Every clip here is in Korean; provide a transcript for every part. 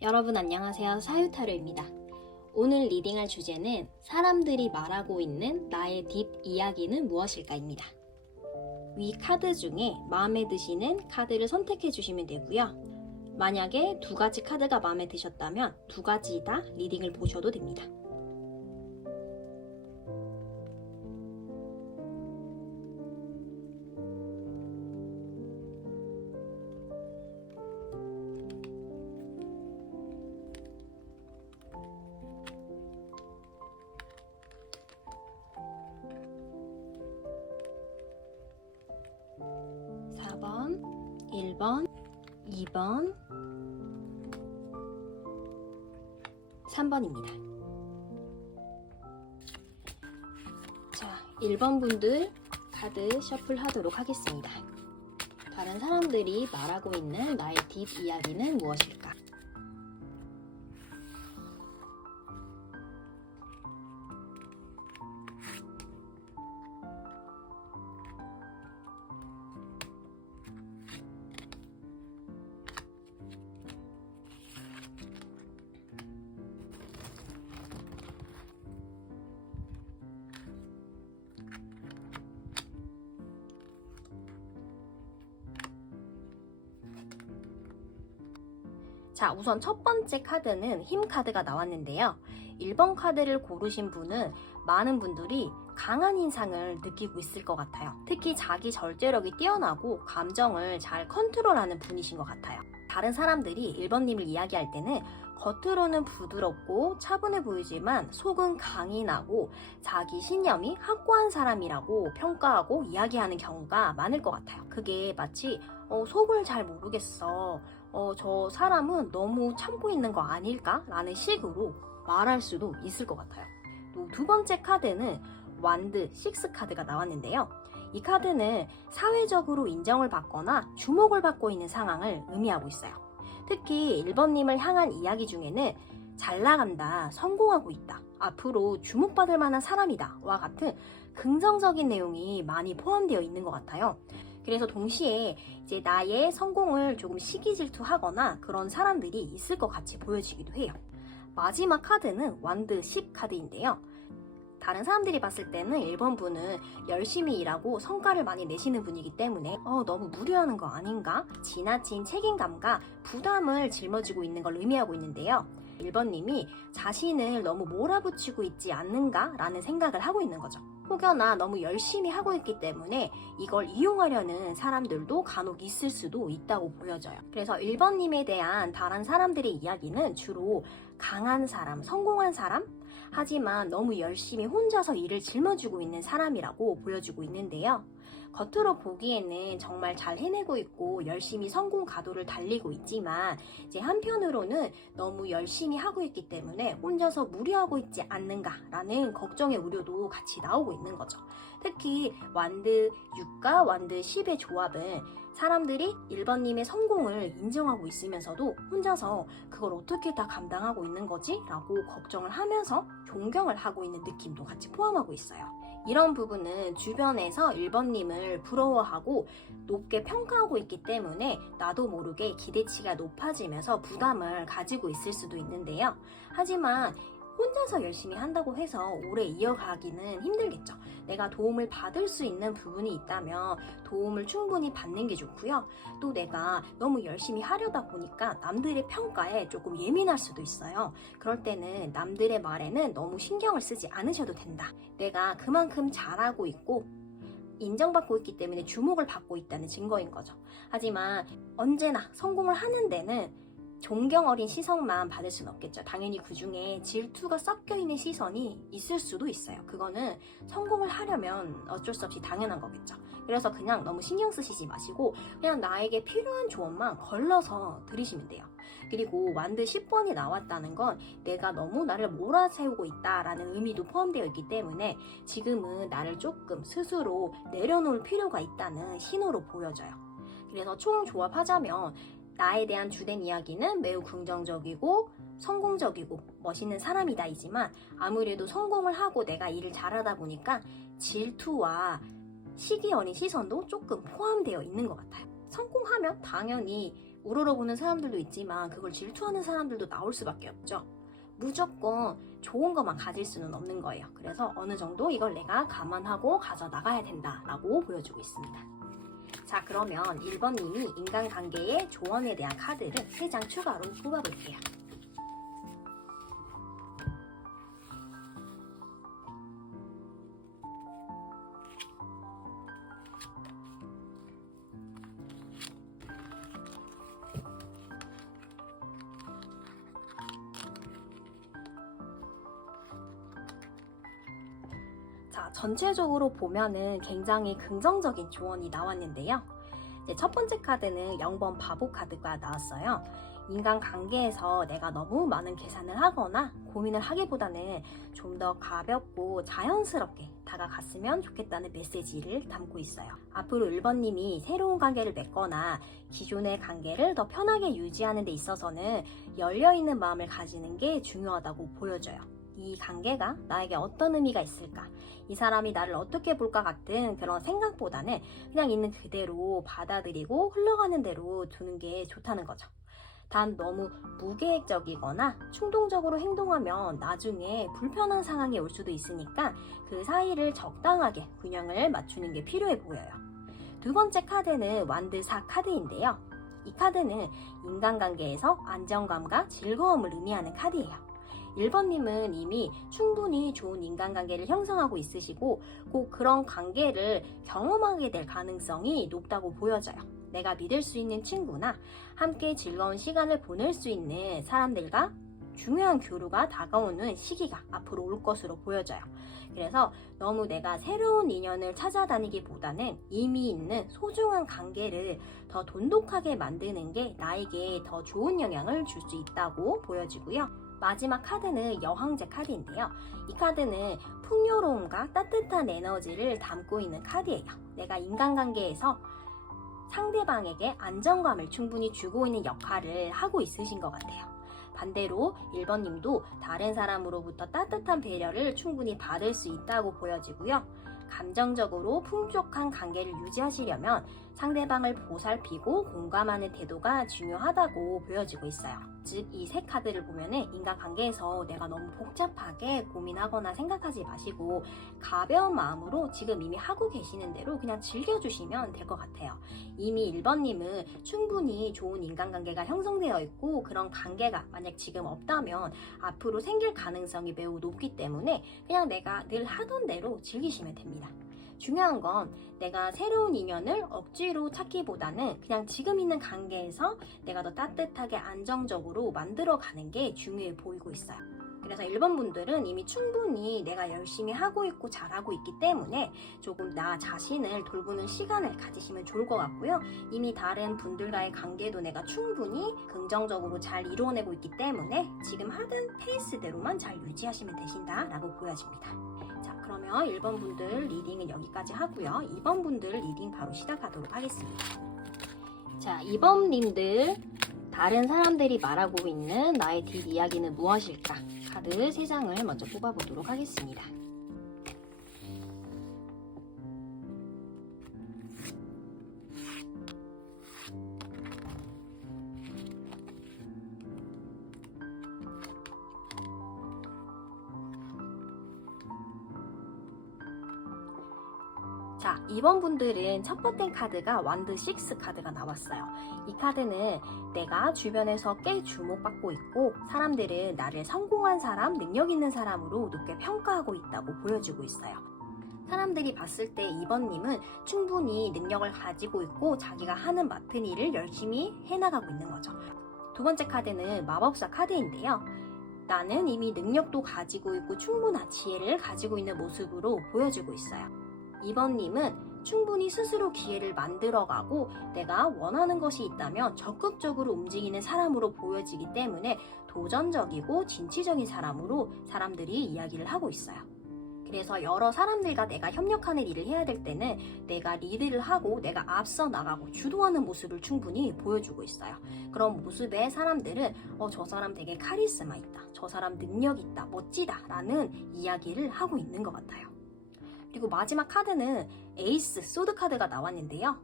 여러분 안녕하세요. 사유타로입니다. 오늘 리딩할 주제는 사람들이 말하고 있는 나의 뒷이야기는 무엇일까입니다. 위 카드 중에 마음에 드시는 카드를 선택해 주시면 되고요. 만약에 두 가지 카드가 마음에 드셨다면 두 가지 다 리딩을 보셔도 됩니다. (4번) (1번) (2번) (3번입니다) 자, 1번 분들 카드 셔플 하도록 하겠습니다. 다른 사람들이 말하고 있는 나의 뒷이야기는 무엇일까? 자, 우선 첫 번째 카드는 힘 카드가 나왔는데요. 1번 카드를 고르신 분은 많은 분들이 강한 인상을 느끼고 있을 것 같아요. 특히 자기 절제력이 뛰어나고 감정을 잘 컨트롤하는 분이신 것 같아요. 다른 사람들이 1번님을 이야기할 때는 겉으로는 부드럽고 차분해 보이지만 속은 강인하고 자기 신념이 확고한 사람이라고 평가하고 이야기하는 경우가 많을 것 같아요. 그게 마치 속을 잘 모르겠어. 저 사람은 너무 참고 있는 거 아닐까? 라는 식으로 말할 수도 있을 것 같아요. 또 두 번째 카드는 완드 6 카드가 나왔는데요. 이 카드는 사회적으로 인정을 받거나 주목을 받고 있는 상황을 의미하고 있어요. 특히 1번님을 향한 이야기 중에는 잘 나간다, 성공하고 있다, 앞으로 주목받을 만한 사람이다 와 같은 긍정적인 내용이 많이 포함되어 있는 것 같아요. 그래서 동시에 이제 나의 성공을 조금 시기 질투하거나 그런 사람들이 있을 것 같이 보여지기도 해요. 마지막 카드는 완드 10 카드인데요. 다른 사람들이 봤을 때는 1번 분은 열심히 일하고 성과를 많이 내시는 분이기 때문에 너무 무리하는 거 아닌가? 지나친 책임감과 부담을 짊어지고 있는 걸 의미하고 있는데요. 1번님이 자신을 너무 몰아붙이고 있지 않는가? 라는 생각을 하고 있는 거죠. 혹여나 너무 열심히 하고 있기 때문에 이걸 이용하려는 사람들도 간혹 있을 수도 있다고 보여져요. 그래서 1번님에 대한 다른 사람들의 이야기는 주로 강한 사람, 성공한 사람? 하지만 너무 열심히 혼자서 일을 짊어지고 있는 사람이라고 보여주고 있는데요. 겉으로 보기에는 정말 잘 해내고 있고 열심히 성공 가도를 달리고 있지만 이제 한편으로는 너무 열심히 하고 있기 때문에 혼자서 무리하고 있지 않는가라는 걱정의 우려도 같이 나오고 있는 거죠. 특히 완드 6과 완드 10의 조합은 사람들이 1번님의 성공을 인정하고 있으면서도 혼자서 그걸 어떻게 다 감당하고 있는 거지? 라고 걱정을 하면서 존경을 하고 있는 느낌도 같이 포함하고 있어요. 이런 부분은 주변에서 1번님을 부러워하고 높게 평가하고 있기 때문에 나도 모르게 기대치가 높아지면서 부담을 가지고 있을 수도 있는데요. 하지만 혼자서 열심히 한다고 해서 오래 이어가기는 힘들겠죠. 내가 도움을 받을 수 있는 부분이 있다면 도움을 충분히 받는 게 좋고요. 또 내가 너무 열심히 하려다 보니까 남들의 평가에 조금 예민할 수도 있어요. 그럴 때는 남들의 말에는 너무 신경을 쓰지 않으셔도 된다. 내가 그만큼 잘하고 있고 인정받고 있기 때문에 주목을 받고 있다는 증거인 거죠. 하지만 언제나 성공을 하는 데는 존경 어린 시선만 받을 수는 없겠죠. 당연히 그 중에 질투가 섞여있는 시선이 있을 수도 있어요. 그거는 성공을 하려면 어쩔 수 없이 당연한 거겠죠. 그래서 그냥 너무 신경 쓰시지 마시고 그냥 나에게 필요한 조언만 걸러서 들으시면 돼요. 그리고 완드 10번이 나왔다는 건 내가 너무 나를 몰아세우고 있다라는 의미도 포함되어 있기 때문에 지금은 나를 조금 스스로 내려놓을 필요가 있다는 신호로 보여져요. 그래서 총 조합하자면 나에 대한 주된 이야기는 매우 긍정적이고 성공적이고 멋있는 사람이다이지만 아무래도 성공을 하고 내가 일을 잘하다 보니까 질투와 시기 어린 시선도 조금 포함되어 있는 것 같아요. 성공하면 당연히 우러러보는 사람들도 있지만 그걸 질투하는 사람들도 나올 수밖에 없죠. 무조건 좋은 것만 가질 수는 없는 거예요. 그래서 어느 정도 이걸 내가 감안하고 가져나가야 된다라고 보여주고 있습니다. 자, 그러면 1번님이 인간관계의 조언에 대한 카드를 3장 추가로 뽑아볼게요. 자, 전체적으로 보면은 굉장히 긍정적인 조언이 나왔는데요. 이제 첫 번째 카드는 0번 바보 카드가 나왔어요. 인간관계에서 내가 너무 많은 계산을 하거나 고민을 하기보다는 좀 더 가볍고 자연스럽게 다가갔으면 좋겠다는 메시지를 담고 있어요. 앞으로 1번님이 새로운 관계를 맺거나 기존의 관계를 더 편하게 유지하는 데 있어서는 열려있는 마음을 가지는 게 중요하다고 보여져요. 이 관계가 나에게 어떤 의미가 있을까? 이 사람이 나를 어떻게 볼까 같은 그런 생각보다는 그냥 있는 그대로 받아들이고 흘러가는 대로 두는 게 좋다는 거죠. 단 너무 무계획적이거나 충동적으로 행동하면 나중에 불편한 상황이 올 수도 있으니까 그 사이를 적당하게 균형을 맞추는 게 필요해 보여요. 두 번째 카드는 완드사 카드인데요. 이 카드는 인간관계에서 안정감과 즐거움을 의미하는 카드예요. 1번님은 이미 충분히 좋은 인간관계를 형성하고 있으시고 꼭 그런 관계를 경험하게 될 가능성이 높다고 보여져요. 내가 믿을 수 있는 친구나 함께 즐거운 시간을 보낼 수 있는 사람들과 중요한 교류가 다가오는 시기가 앞으로 올 것으로 보여져요. 그래서 너무 내가 새로운 인연을 찾아다니기보다는 이미 있는 소중한 관계를 더 돈독하게 만드는 게 나에게 더 좋은 영향을 줄 수 있다고 보여지고요. 마지막 카드는 여왕제 카드인데요. 이 카드는 풍요로움과 따뜻한 에너지를 담고 있는 카드예요. 내가 인간관계에서 상대방에게 안정감을 충분히 주고 있는 역할을 하고 있으신 것 같아요. 반대로 1번님도 다른 사람으로부터 따뜻한 배려를 충분히 받을 수 있다고 보여지고요. 감정적으로 풍족한 관계를 유지하시려면 상대방을 보살피고 공감하는 태도가 중요하다고 보여지고 있어요. 즉, 이 세 카드를 보면은 인간관계에서 내가 너무 복잡하게 고민하거나 생각하지 마시고 가벼운 마음으로 지금 이미 하고 계시는 대로 그냥 즐겨주시면 될 것 같아요. 이미 1번님은 충분히 좋은 인간관계가 형성되어 있고 그런 관계가 만약 지금 없다면 앞으로 생길 가능성이 매우 높기 때문에 그냥 내가 늘 하던 대로 즐기시면 됩니다. 중요한 건 내가 새로운 인연을 억지로 찾기보다는 그냥 지금 있는 관계에서 내가 더 따뜻하게 안정적으로 만들어가는 게 중요해 보이고 있어요. 그래서 1번 분들은 이미 충분히 내가 열심히 하고 있고 잘하고 있기 때문에 조금 나 자신을 돌보는 시간을 가지시면 좋을 것 같고요. 이미 다른 분들과의 관계도 내가 충분히 긍정적으로 잘 이루어내고 있기 때문에 지금 하던 페이스대로만 잘 유지하시면 되신다라고 보여집니다. 자, 그러면 1번 분들 리딩은 여기까지 하고요. 2번 분들 리딩 바로 시작하도록 하겠습니다. 자, 2번님들 다른 사람들이 말하고 있는 나의 뒷이야기는 무엇일까? 카드 3장을 먼저 뽑아보도록 하겠습니다. 자, 2번 분들은 첫 번째 카드가 완드 6 카드가 나왔어요. 이 카드는 내가 주변에서 꽤 주목받고 있고 사람들은 나를 성공한 사람, 능력 있는 사람으로 높게 평가하고 있다고 보여주고 있어요. 사람들이 봤을 때 2번님은 충분히 능력을 가지고 있고 자기가 하는 맡은 일을 열심히 해나가고 있는 거죠. 두 번째 카드는 마법사 카드인데요. 나는 이미 능력도 가지고 있고 충분한 지혜를 가지고 있는 모습으로 보여주고 있어요. 2번님은 충분히 스스로 기회를 만들어가고 내가 원하는 것이 있다면 적극적으로 움직이는 사람으로 보여지기 때문에 도전적이고 진취적인 사람으로 사람들이 이야기를 하고 있어요. 그래서 여러 사람들과 내가 협력하는 일을 해야 될 때는 내가 리드를 하고 내가 앞서 나가고 주도하는 모습을 충분히 보여주고 있어요. 그런 모습에 사람들은 저 사람 되게 카리스마 있다, 저 사람 능력 있다, 멋지다 라는 이야기를 하고 있는 것 같아요. 그리고 마지막 카드는 에이스 소드 카드가 나왔는데요.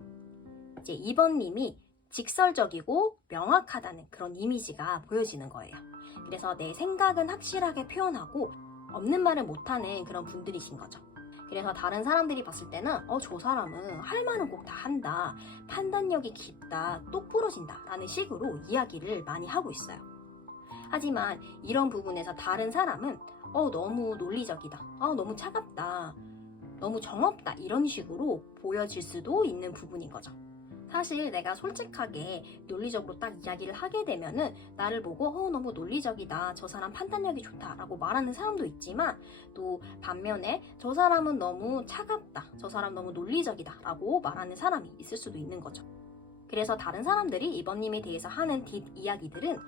이제 2번님이 직설적이고 명확하다는 그런 이미지가 보여지는 거예요. 그래서 내 생각은 확실하게 표현하고 없는 말을 못하는 그런 분들이신 거죠. 그래서 다른 사람들이 봤을 때는 저 사람은 할 말은 꼭 다 한다, 판단력이 깊다, 똑부러진다 라는 식으로 이야기를 많이 하고 있어요. 하지만 이런 부분에서 다른 사람은 너무 논리적이다, 너무 차갑다, 너무 정없다 이런 식으로 보여질 수도 있는 부분인 거죠. 사실 내가 솔직하게 논리적으로 딱 이야기를 하게 되면은 나를 보고 너무 논리적이다, 저 사람 판단력이 좋다 라고 말하는 사람도 있지만, 또 반면에 저 사람은 너무 차갑다, 저 사람 너무 논리적이다 라고 말하는 사람이 있을 수도 있는 거죠. 그래서 다른 사람들이 이번님에 대해서 하는 뒷이야기들은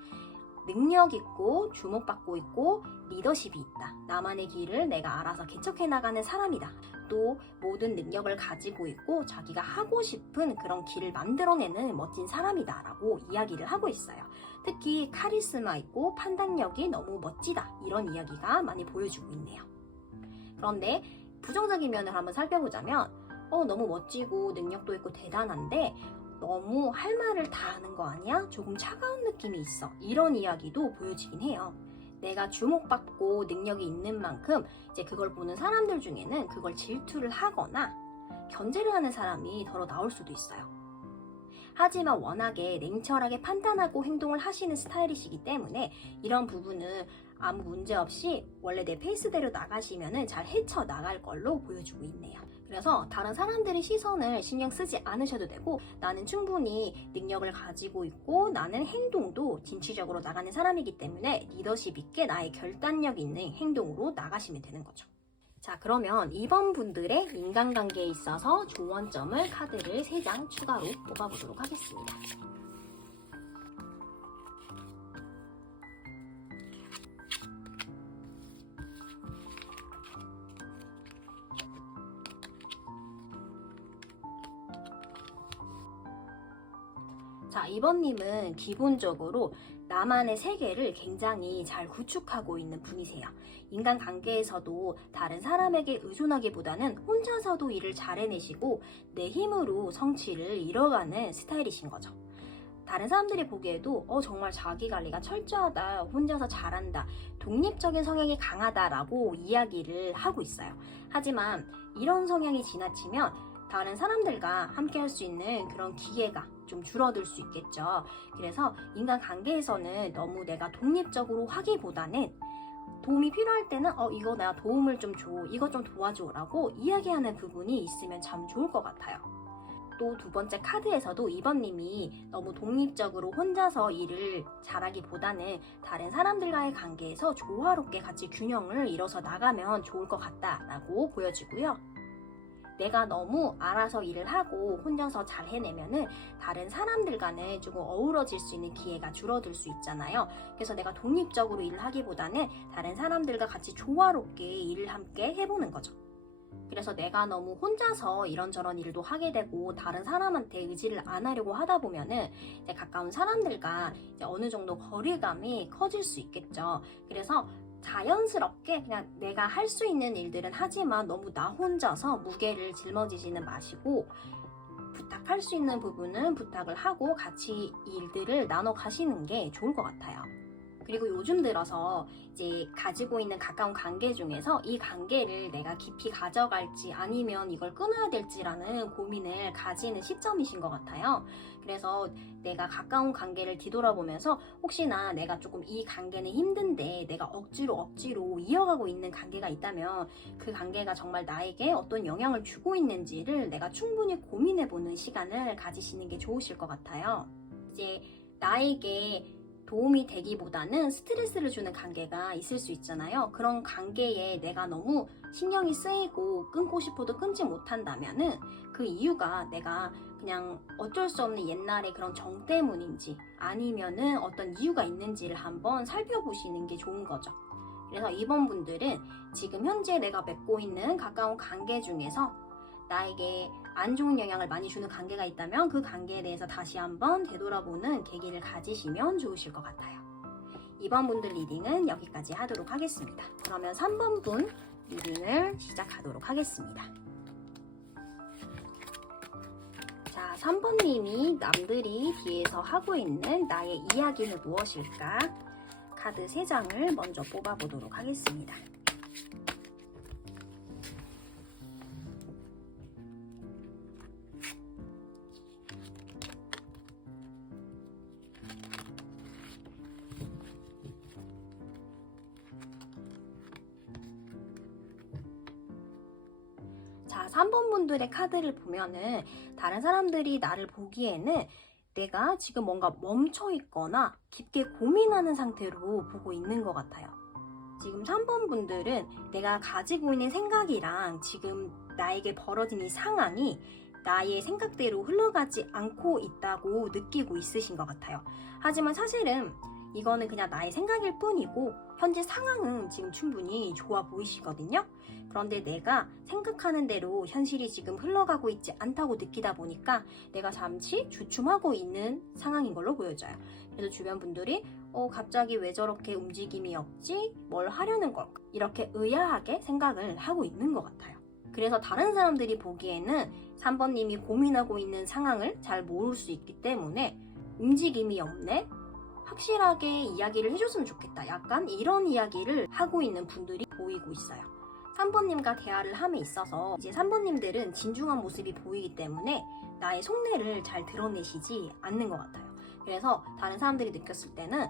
능력 있고 주목받고 있고 리더십이 있다, 나만의 길을 내가 알아서 개척해 나가는 사람이다, 또 모든 능력을 가지고 있고 자기가 하고 싶은 그런 길을 만들어내는 멋진 사람이다 라고 이야기를 하고 있어요. 특히 카리스마 있고 판단력이 너무 멋지다, 이런 이야기가 많이 보여주고 있네요. 그런데 부정적인 면을 한번 살펴보자면 너무 멋지고 능력도 있고 대단한데 너무 할 말을 다 하는 거 아니야? 조금 차가운 느낌이 있어, 이런 이야기도 보여지긴 해요. 내가 주목받고 능력이 있는 만큼 이제 그걸 보는 사람들 중에는 그걸 질투를 하거나 견제를 하는 사람이 더러 나올 수도 있어요. 하지만 워낙에 냉철하게 판단하고 행동을 하시는 스타일이시기 때문에 이런 부분은 아무 문제 없이 원래 내 페이스대로 나가시면은 잘 헤쳐나갈 걸로 보여주고 있네요. 그래서 다른 사람들의 시선을 신경 쓰지 않으셔도 되고, 나는 충분히 능력을 가지고 있고 나는 행동도 진취적으로 나가는 사람이기 때문에 리더십 있게 나의 결단력 있는 행동으로 나가시면 되는 거죠. 자, 그러면 이번 분들의 인간관계에 있어서 조언점을 카드를 3장 추가로 뽑아보도록 하겠습니다. 자, 이번님은 기본적으로 나만의 세계를 굉장히 잘 구축하고 있는 분이세요. 인간관계에서도 다른 사람에게 의존하기보다는 혼자서도 일을 잘 해내시고 내 힘으로 성취를 이뤄가는 스타일이신 거죠. 다른 사람들이 보기에도 정말 자기관리가 철저하다, 혼자서 잘한다, 독립적인 성향이 강하다라고 이야기를 하고 있어요. 하지만 이런 성향이 지나치면 다른 사람들과 함께 할 수 있는 그런 기회가 좀 줄어들 수 있겠죠. 그래서 인간관계에서는 너무 내가 독립적으로 하기보다는 도움이 필요할 때는 이거 내가 도움을 좀 줘, 이거 좀 도와줘 라고 이야기하는 부분이 있으면 참 좋을 것 같아요. 또 두 번째 카드에서도 이번님이 너무 독립적으로 혼자서 일을 잘하기보다는 다른 사람들과의 관계에서 조화롭게 같이 균형을 이뤄서 나가면 좋을 것 같다라고 보여지고요. 내가 너무 알아서 일을 하고 혼자서 잘 해내면은 다른 사람들과는 조금 어우러질 수 있는 기회가 줄어들 수 있잖아요. 그래서 내가 독립적으로 일을 하기보다는 다른 사람들과 같이 조화롭게 일을 함께 해보는 거죠. 그래서 내가 너무 혼자서 이런저런 일도 하게 되고 다른 사람한테 의지를 안 하려고 하다 보면은 이제 가까운 사람들과 이제 어느 정도 거리감이 커질 수 있겠죠. 그래서 자연스럽게 그냥 내가 할 수 있는 일들은 하지만 너무 나 혼자서 무게를 짊어지지는 마시고 부탁할 수 있는 부분은 부탁을 하고 같이 일들을 나눠 가시는 게 좋을 것 같아요. 그리고 요즘 들어서 이제 가지고 있는 가까운 관계 중에서 이 관계를 내가 깊이 가져갈지 아니면 이걸 끊어야 될지라는 고민을 가지는 시점이신 것 같아요. 그래서 내가 가까운 관계를 뒤돌아보면서 혹시나 내가 조금 이 관계는 힘든데 내가 억지로 이어가고 있는 관계가 있다면 그 관계가 정말 나에게 어떤 영향을 주고 있는지를 내가 충분히 고민해보는 시간을 가지시는 게 좋으실 것 같아요. 이제 나에게 도움이 되기보다는 스트레스를 주는 관계가 있을 수 있잖아요. 그런 관계에 내가 너무 신경이 쓰이고 끊고 싶어도 끊지 못한다면은 그 이유가 내가 그냥 어쩔 수 없는 옛날의 그런 정 때문인지 아니면은 어떤 이유가 있는지를 한번 살펴보시는 게 좋은 거죠. 그래서 이번 분들은 지금 현재 내가 맺고 있는 가까운 관계 중에서 나에게 안 좋은 영향을 많이 주는 관계가 있다면 그 관계에 대해서 다시 한번 되돌아보는 계기를 가지시면 좋으실 것 같아요. 이번 분들 리딩은 여기까지 하도록 하겠습니다. 그러면 3번 분 리딩을 시작하도록 하겠습니다. 자, 3번님이 남들이 뒤에서 하고 있는 나의 이야기는 무엇일까? 카드 3장을 먼저 뽑아보도록 하겠습니다. 자, 3번 분들의 카드를 보면은 다른 사람들이 나를 보기에는 내가 지금 뭔가 멈춰 있거나 깊게 고민하는 상태로 보고 있는 것 같아요. 지금 3번 분들은 내가 가지고 있는 생각이랑 지금 나에게 벌어진 이 상황이 나의 생각대로 흘러가지 않고 있다고 느끼고 있으신 것 같아요. 하지만 사실은 이거는 그냥 나의 생각일 뿐이고 현재 상황은 지금 충분히 좋아 보이시거든요. 그런데 내가 생각하는 대로 현실이 지금 흘러가고 있지 않다고 느끼다 보니까 내가 잠시 주춤하고 있는 상황인 걸로 보여져요. 그래서 주변 분들이 갑자기 왜 저렇게 움직임이 없지? 뭘 하려는 걸까? 이렇게 의아하게 생각을 하고 있는 것 같아요. 그래서 다른 사람들이 보기에는 3번님이 고민하고 있는 상황을 잘 모를 수 있기 때문에 움직임이 없네? 확실하게 이야기를 해줬으면 좋겠다. 약간 이런 이야기를 하고 있는 분들이 보이고 있어요. 3번님과 대화를 함에 있어서 이제 3번님들은 진중한 모습이 보이기 때문에 나의 속내를 잘 드러내시지 않는 것 같아요. 그래서 다른 사람들이 느꼈을 때는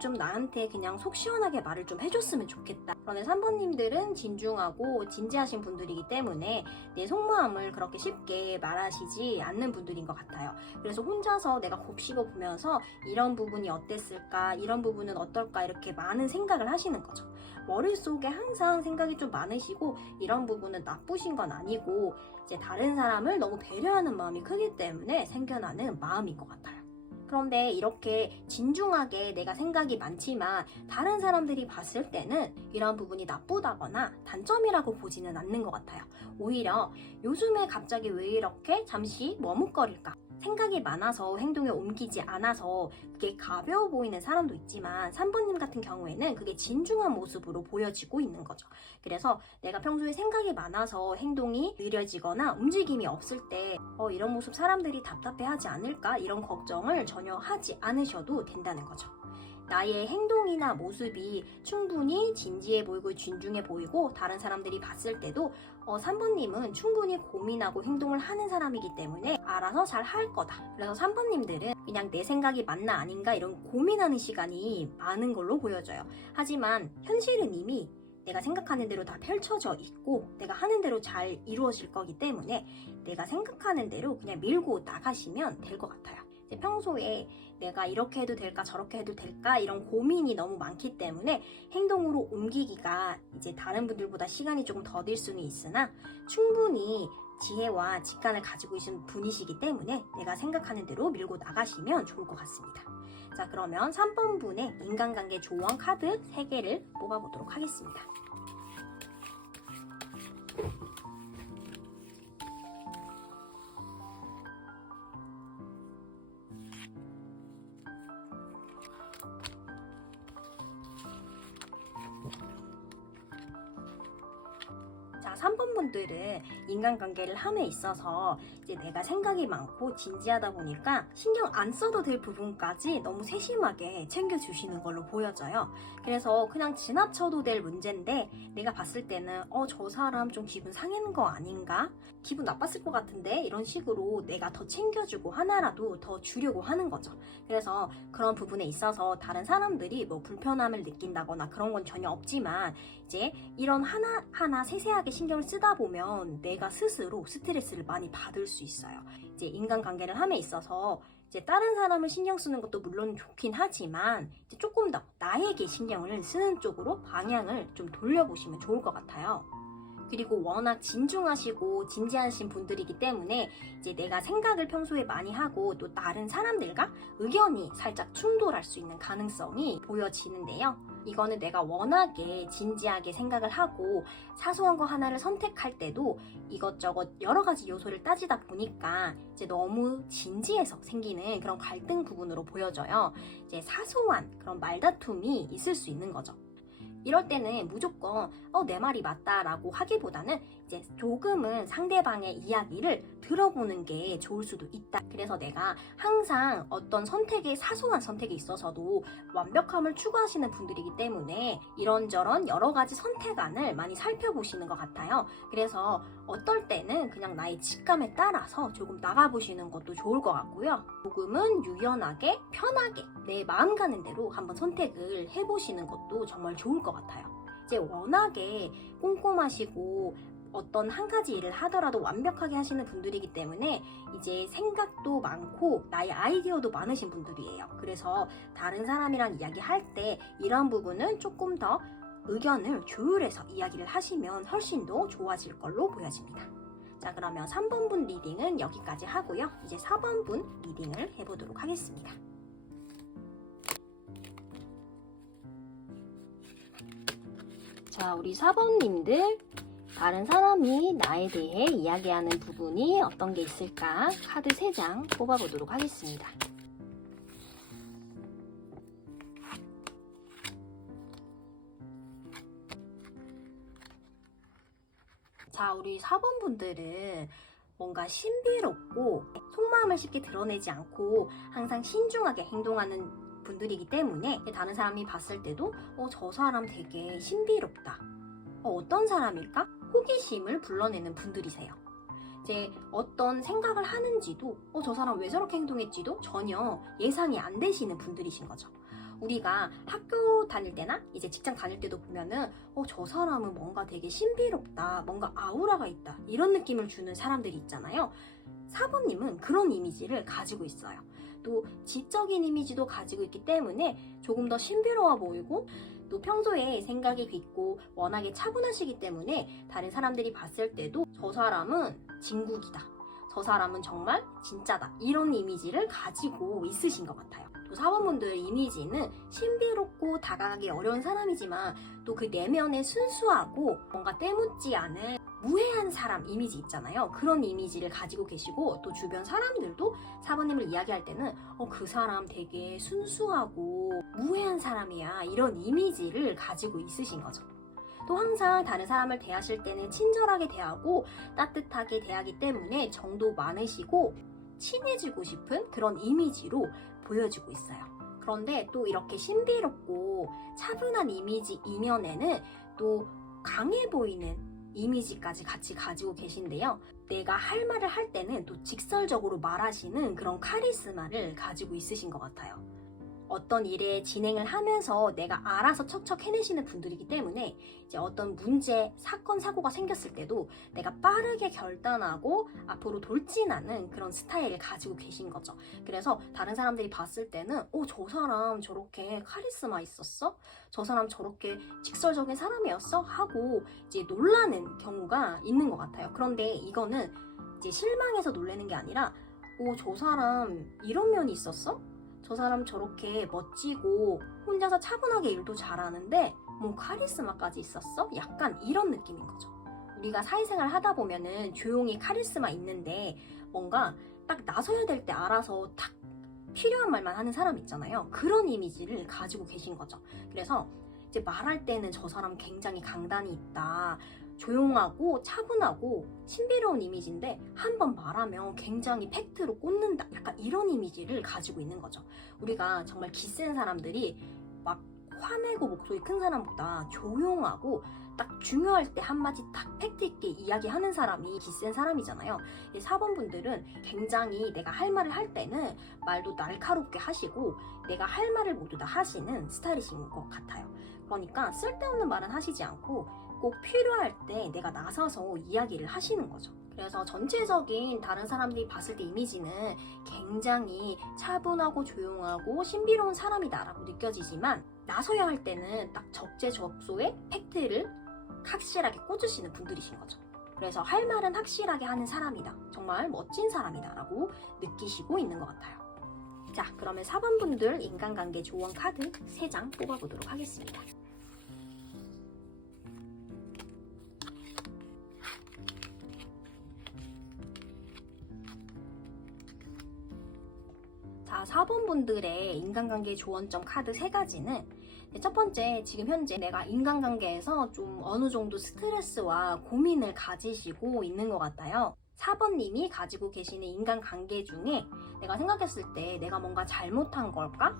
좀 나한테 그냥 속 시원하게 말을 좀 해줬으면 좋겠다. 그런데 3번님들은 진중하고 진지하신 분들이기 때문에 내 속마음을 그렇게 쉽게 말하시지 않는 분들인 것 같아요. 그래서 혼자서 내가 곱씹어 보면서 이런 부분이 어땠을까, 이런 부분은 어떨까 이렇게 많은 생각을 하시는 거죠. 머릿속에 항상 생각이 좀 많으시고 이런 부분은 나쁘신 건 아니고 이제 다른 사람을 너무 배려하는 마음이 크기 때문에 생겨나는 마음인 것 같아요. 그런데 이렇게 진중하게 내가 생각이 많지만 다른 사람들이 봤을 때는 이런 부분이 나쁘다거나 단점이라고 보지는 않는 것 같아요. 오히려 요즘에 갑자기 왜 이렇게 잠시 머뭇거릴까? 생각이 많아서 행동에 옮기지 않아서 그게 가벼워 보이는 사람도 있지만 3번님 같은 경우에는 그게 진중한 모습으로 보여지고 있는 거죠. 그래서 내가 평소에 생각이 많아서 행동이 느려지거나 움직임이 없을 때 이런 모습 사람들이 답답해하지 않을까? 이런 걱정을 전혀 하지 않으셔도 된다는 거죠. 나의 행동이나 모습이 충분히 진지해 보이고 진중해 보이고 다른 사람들이 봤을 때도 3번님은 충분히 고민하고 행동을 하는 사람이기 때문에 알아서 잘 할 거다. 그래서 3번님들은 그냥 내 생각이 맞나 아닌가 이런 고민하는 시간이 많은 걸로 보여져요. 하지만 현실은 이미 내가 생각하는 대로 다 펼쳐져 있고 내가 하는 대로 잘 이루어질 거기 때문에 내가 생각하는 대로 그냥 밀고 나가시면 될 것 같아요. 평소에 내가 이렇게 해도 될까 저렇게 해도 될까 이런 고민이 너무 많기 때문에 행동으로 옮기기가 이제 다른 분들보다 시간이 조금 더딜 수는 있으나 충분히 지혜와 직관을 가지고 계신 분이시기 때문에 내가 생각하는 대로 밀고 나가시면 좋을 것 같습니다. 자, 그러면 3번 분의 인간관계 조언 카드 3개를 뽑아보도록 하겠습니다. 자, 3번 분들은 인간관계를 함에 있어서 이제 내가 생각이 많고 진지하다 보니까 신경 안 써도 될 부분까지 너무 세심하게 챙겨주시는 걸로 보여져요. 그래서 그냥 지나쳐도 될 문제인데 내가 봤을 때는 저 사람 좀 기분 상하는 거 아닌가? 기분 나빴을 것 같은데? 이런 식으로 내가 더 챙겨주고 하나라도 더 주려고 하는 거죠. 그래서 그런 부분에 있어서 다른 사람들이 뭐 불편함을 느낀다거나 그런 건 전혀 없지만 이제 이런 하나하나 세세하게 신경을 쓰다 보면 내가 스스로 스트레스를 많이 받을 수 있어요. 이제 인간관계를 함에 있어서 이제 다른 사람을 신경 쓰는 것도 물론 좋긴 하지만 이제 조금 더 나에게 신경을 쓰는 쪽으로 방향을 좀 돌려보시면 좋을 것 같아요. 그리고 워낙 진중하시고 진지하신 분들이기 때문에 이제 내가 생각을 평소에 많이 하고 또 다른 사람들과 의견이 살짝 충돌할 수 있는 가능성이 보여지는데요. 이거는 내가 워낙에 진지하게 생각을 하고 사소한 거 하나를 선택할 때도 이것저것 여러 가지 요소를 따지다 보니까 이제 너무 진지해서 생기는 그런 갈등 부분으로 보여져요. 이제 사소한 그런 말다툼이 있을 수 있는 거죠. 이럴 때는 무조건 내 말이 맞다라고 하기보다는 이제 조금은 상대방의 이야기를 들어보는 게 좋을 수도 있다. 그래서 내가 항상 어떤 선택에, 사소한 선택에 있어서도 완벽함을 추구하시는 분들이기 때문에 이런저런 여러 가지 선택안을 많이 살펴보시는 것 같아요. 그래서 어떨 때는 그냥 나의 직감에 따라서 조금 나가보시는 것도 좋을 것 같고요. 조금은 유연하게, 편하게 내 마음 가는 대로 한번 선택을 해보시는 것도 정말 좋을 것 같아요. 이제 워낙에 꼼꼼하시고 어떤 한 가지 일을 하더라도 완벽하게 하시는 분들이기 때문에 이제 생각도 많고 나의 아이디어도 많으신 분들이에요. 그래서 다른 사람이랑 이야기할 때 이런 부분은 조금 더 의견을 조율해서 이야기를 하시면 훨씬 더 좋아질 걸로 보여집니다. 자, 그러면 3번 분 리딩은 여기까지 하고요. 이제 4번 분 리딩을 해보도록 하겠습니다. 자, 우리 4번님들 다른 사람이 나에 대해 이야기하는 부분이 어떤 게 있을까? 카드 3장 뽑아보도록 하겠습니다. 자, 우리 4번 분들은 뭔가 신비롭고 속마음을 쉽게 드러내지 않고 항상 신중하게 행동하는 분들이기 때문에 다른 사람이 봤을 때도 저 사람 되게 신비롭다. 어떤 사람일까? 호기심을 불러내는 분들이세요. 이제 어떤 생각을 하는지도 저 사람 왜 저렇게 행동했지도 전혀 예상이 안 되시는 분들이신 거죠. 우리가 학교 다닐 때나 이제 직장 다닐 때도 보면은 저 사람은 뭔가 되게 신비롭다, 뭔가 아우라가 있다 이런 느낌을 주는 사람들이 있잖아요. 4번님은 그런 이미지를 가지고 있어요. 또 지적인 이미지도 가지고 있기 때문에 조금 더 신비로워 보이고 또 평소에 생각이 깊고 워낙에 차분하시기 때문에 다른 사람들이 봤을 때도 저 사람은 진국이다, 저 사람은 정말 진짜다 이런 이미지를 가지고 있으신 것 같아요. 또 4번분들 이미지는 신비롭고 다가가기 어려운 사람이지만 또 그 내면에 순수하고 뭔가 때묻지 않은 무해한 사람 이미지 있잖아요. 그런 이미지를 가지고 계시고 또 주변 사람들도 4번님을 이야기할 때는 그 사람 되게 순수하고 무해한 사람이야 이런 이미지를 가지고 있으신 거죠. 또 항상 다른 사람을 대하실 때는 친절하게 대하고 따뜻하게 대하기 때문에 정도 많으시고 친해지고 싶은 그런 이미지로 보여지고 있어요. 그런데 또 이렇게 신비롭고 차분한 이미지 이면에는 또 강해 보이는 이미지까지 같이 가지고 계신데요. 내가 할 말을 할 때는 또 직설적으로 말하시는 그런 카리스마를 가지고 있으신 것 같아요. 어떤 일에 진행을 하면서 내가 알아서 척척 해내시는 분들이기 때문에 이제 어떤 문제, 사건, 사고가 생겼을 때도 내가 빠르게 결단하고 앞으로 돌진하는 그런 스타일을 가지고 계신 거죠. 그래서 다른 사람들이 봤을 때는 저 사람 저렇게 카리스마 있었어? 저 사람 저렇게 직설적인 사람이었어? 하고 이제 놀라는 경우가 있는 것 같아요. 그런데 이거는 이제 실망해서 놀라는 게 아니라 저 사람 이런 면이 있었어? 저 사람 저렇게 멋지고 혼자서 차분하게 일도 잘하는데 뭐 카리스마까지 있었어? 약간 이런 느낌인 거죠. 우리가 사회생활 하다 보면은 조용히 카리스마 있는데 뭔가 딱 나서야 될 때 알아서 딱 필요한 말만 하는 사람 있잖아요. 그런 이미지를 가지고 계신 거죠. 그래서 이제 말할 때는 저 사람 굉장히 강단이 있다, 조용하고 차분하고 신비로운 이미지인데 한번 말하면 굉장히 팩트로 꽂는다, 약간 이런 이미지를 가지고 있는 거죠. 우리가 정말 기센 사람들이 막 화내고 목소리 큰 사람보다 조용하고 딱 중요할 때 한마디 딱 팩트 있게 이야기하는 사람이 기센 사람이잖아요. 4번 분들은 굉장히 내가 할 말을 할 때는 말도 날카롭게 하시고 내가 할 말을 모두 다 하시는 스타일이신 것 같아요. 그러니까 쓸데없는 말은 하시지 않고 꼭 필요할 때 내가 나서서 이야기를 하시는 거죠. 그래서 전체적인 다른 사람들이 봤을 때 이미지는 굉장히 차분하고 조용하고 신비로운 사람이다라고 느껴지지만 나서야 할 때는 딱 적재적소에 팩트를 확실하게 꽂으시는 분들이신 거죠. 그래서 할 말은 확실하게 하는 사람이다, 정말 멋진 사람이다 라고 느끼시고 있는 것 같아요. 자, 그러면 4번 분들 인간관계 조언 카드 3장 뽑아보도록 하겠습니다. 자, 4번 분들의 인간관계 조언점 카드 3가지는 첫 번째, 지금 현재 내가 인간관계에서 좀 어느 정도 스트레스와 고민을 가지시고 있는 것 같아요. 4번님이 가지고 계시는 인간관계 중에 내가 생각했을 때 내가 뭔가 잘못한 걸까?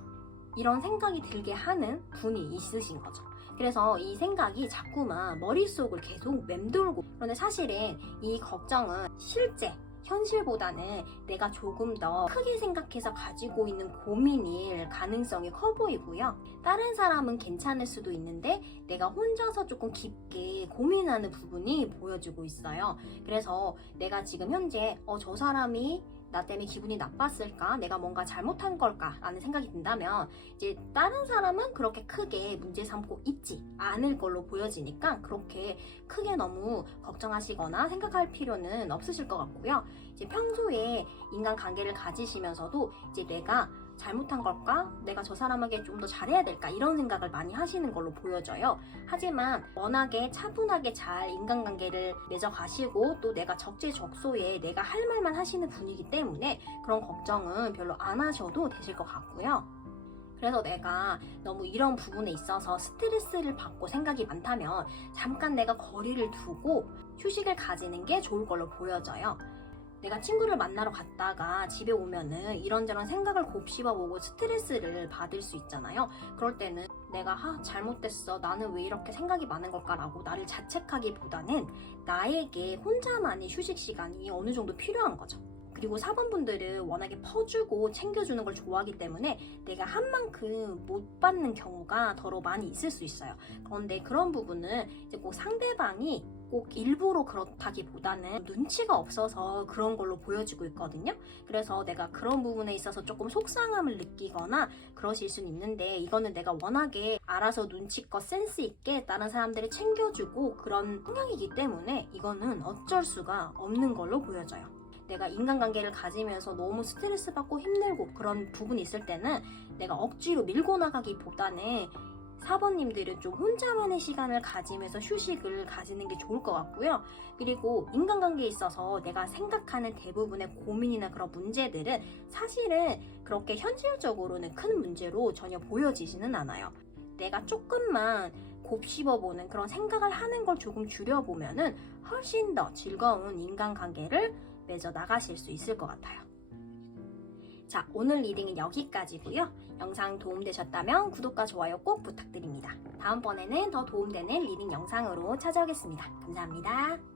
이런 생각이 들게 하는 분이 있으신 거죠. 그래서 이 생각이 자꾸만 머릿속을 계속 맴돌고, 그런데 사실은 이 걱정은 실제 현실보다는 내가 조금 더 크게 생각해서 가지고 있는 고민일 가능성이 커 보이고요. 다른 사람은 괜찮을 수도 있는데 내가 혼자서 조금 깊게 고민하는 부분이 보여지고 있어요. 그래서 내가 지금 현재 저 사람이 나 때문에 기분이 나빴을까? 내가 뭔가 잘못한 걸까? 라는 생각이 든다면 이제 다른 사람은 그렇게 크게 문제 삼고 있지 않을 걸로 보여지니까 그렇게 크게 너무 걱정하시거나 생각할 필요는 없으실 것 같고요. 이제 평소에 인간관계를 가지시면서도 이제 내가 잘못한 걸까? 내가 저 사람에게 좀 더 잘해야 될까? 이런 생각을 많이 하시는 걸로 보여져요. 하지만 워낙에 차분하게 잘 인간관계를 맺어가시고 또 내가 적재적소에 내가 할 말만 하시는 분이기 때문에 그런 걱정은 별로 안 하셔도 되실 것 같고요. 그래서 내가 너무 이런 부분에 있어서 스트레스를 받고 생각이 많다면 잠깐 내가 거리를 두고 휴식을 가지는 게 좋을 걸로 보여져요. 내가 친구를 만나러 갔다가 집에 오면은 이런저런 생각을 곱씹어보고 스트레스를 받을 수 있잖아요. 그럴 때는 내가 잘못됐어, 나는 왜 이렇게 생각이 많은 걸까라고 나를 자책하기보다는 나에게 혼자만의 휴식 시간이 어느 정도 필요한 거죠. 그리고 4번 분들은 워낙에 퍼주고 챙겨주는 걸 좋아하기 때문에 내가 한 만큼 못 받는 경우가 더러 많이 있을 수 있어요. 그런데 그런 부분은 이제 꼭 상대방이 꼭 일부러 그렇다기보다는 눈치가 없어서 그런 걸로 보여지고 있거든요. 그래서 내가 그런 부분에 있어서 조금 속상함을 느끼거나 그러실 수는 있는데, 이거는 내가 워낙에 알아서 눈치껏 센스 있게 다른 사람들을 챙겨주고 그런 성향이기 때문에 이거는 어쩔 수가 없는 걸로 보여져요. 내가 인간관계를 가지면서 너무 스트레스 받고 힘들고 그런 부분이 있을 때는 내가 억지로 밀고 나가기보다는 4번님들은 좀 혼자만의 시간을 가지면서 휴식을 가지는 게 좋을 것 같고요. 그리고 인간관계에 있어서 내가 생각하는 대부분의 고민이나 그런 문제들은 사실은 그렇게 현실적으로는 큰 문제로 전혀 보여지지는 않아요. 내가 조금만 곱씹어보는 그런 생각을 하는 걸 조금 줄여보면은 훨씬 더 즐거운 인간관계를 맺어 나가실 수 있을 것 같아요. 자, 오늘 리딩은 여기까지고요. 영상 도움되셨다면 구독과 좋아요 꼭 부탁드립니다. 다음번에는 더 도움되는 리딩 영상으로 찾아오겠습니다. 감사합니다.